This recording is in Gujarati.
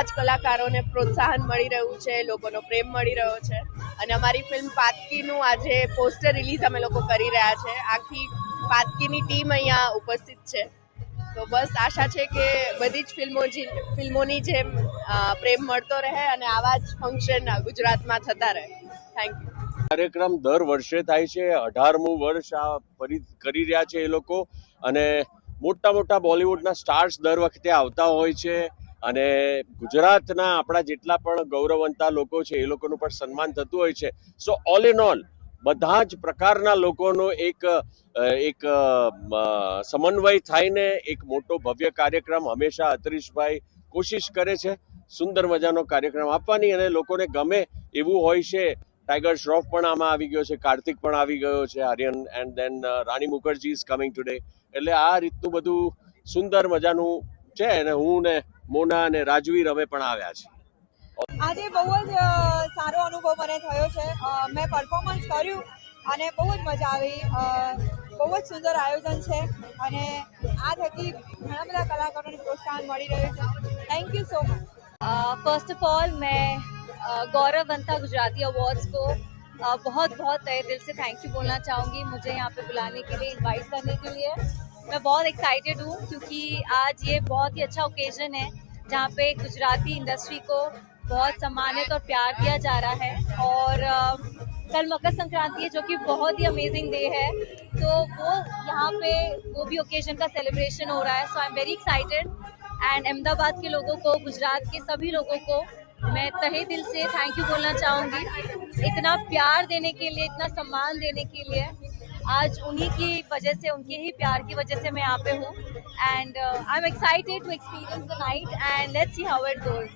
બધા જ કલાકારોને પ્રોત્સાહન મળી રહ્યું છે, લોકોનો પ્રેમ મળી રહ્યો છે અને અમારી ફિલ્મ પાતકીનું આજે પોસ્ટર રિલીઝ અમે લોકો કરી રહ્યા છે. આખી પાતકીની ટીમ અહીંયા ઉપસ્થિત છે. તો બસ આશા છે કે બધી જ ફિલ્મોની જેમ પ્રેમ મળતો રહે અને આવા જ ફંક્શન ગુજરાતમાં થતા રહે. Thank you. કાર્યક્રમ દર વર્ષે થાય છે. 18મું વર્ષ આ ફરી કરી રહ્યા છે એ લોકો, અને મોટા મોટા બોલિવૂડના સ્ટાર્સ દર વખતે આવતા હોય છે અને ગુજરાતના આપણા જેટલા પણ ગૌરવવંતા લોકો છે એ લોકોનું પણ સન્માન થતું હોય છે. સો ઓલ ઇન ઓલ બધા જ પ્રકારના લોકોનો એક સમન્વય થઈને એક મોટો ભવ્ય કાર્યક્રમ હંમેશા અતરીશભાઈ કોશિશ કરે છે સુંદર મજાનો કાર્યક્રમ આપવાની, અને લોકોને ગમે એવું હોય છે. ટાઈગર શ્રોફ પણ આમાં આવી ગયો છે, કાર્તિક પણ આવી ગયો છે, Aryan, and then Rani Mukherjee is coming today. એટલે આ રીતનું બધું સુંદર મજાનું છે, અને હું ને મોના અને રાજવીર અમે પણ આવ્યા છીએ. આજે બહુ જ સારો અનુભવ મને થયો છે. મેં પરફોર્મન્સ કર્યું અને બહુ જ મજા આવી. બહુ જ સુંદર આયોજન છે અને આ થકી ઘણા બધા કલાકારોને પ્રોત્સાહન મળી રહ્યું છે. Thank you so much. First of all मैं गौरववंता गुजराती अवार्ड्स को बहुत बहुत तहे दिल से थैंक यू बोलना चाहूँगी, मुझे यहाँ पे बुलाने के लिए, इनवाइट करने के लिए। मैं बहुत एक्साइटेड हूँ क्योंकि आज ये बहुत ही अच्छा ओकेजन है जहाँ पे गुजराती इंडस्ट्री को बहुत सम्मानित और प्यार दिया जा रहा है। और कल मकर संक्रांति है जो कि बहुत ही अमेजिंग डे है, तो वो यहाँ पे वो भी ओकेजन का सेलिब्रेशन हो रहा है। So I am very excited and Ahmedabad के लोगों को, गुजरात के सभी लोगों को मैं तहे दिल से थैंक यू बोलना चाहूँगी। इतना प्यार देने के लिए, इतना सम्मान देने के लिए, आज उन्हीं की वजह से, उनके ही प्यार की वजह से मैं यहाँ पे हूँ। And I am excited to experience the night and let's see how it goes.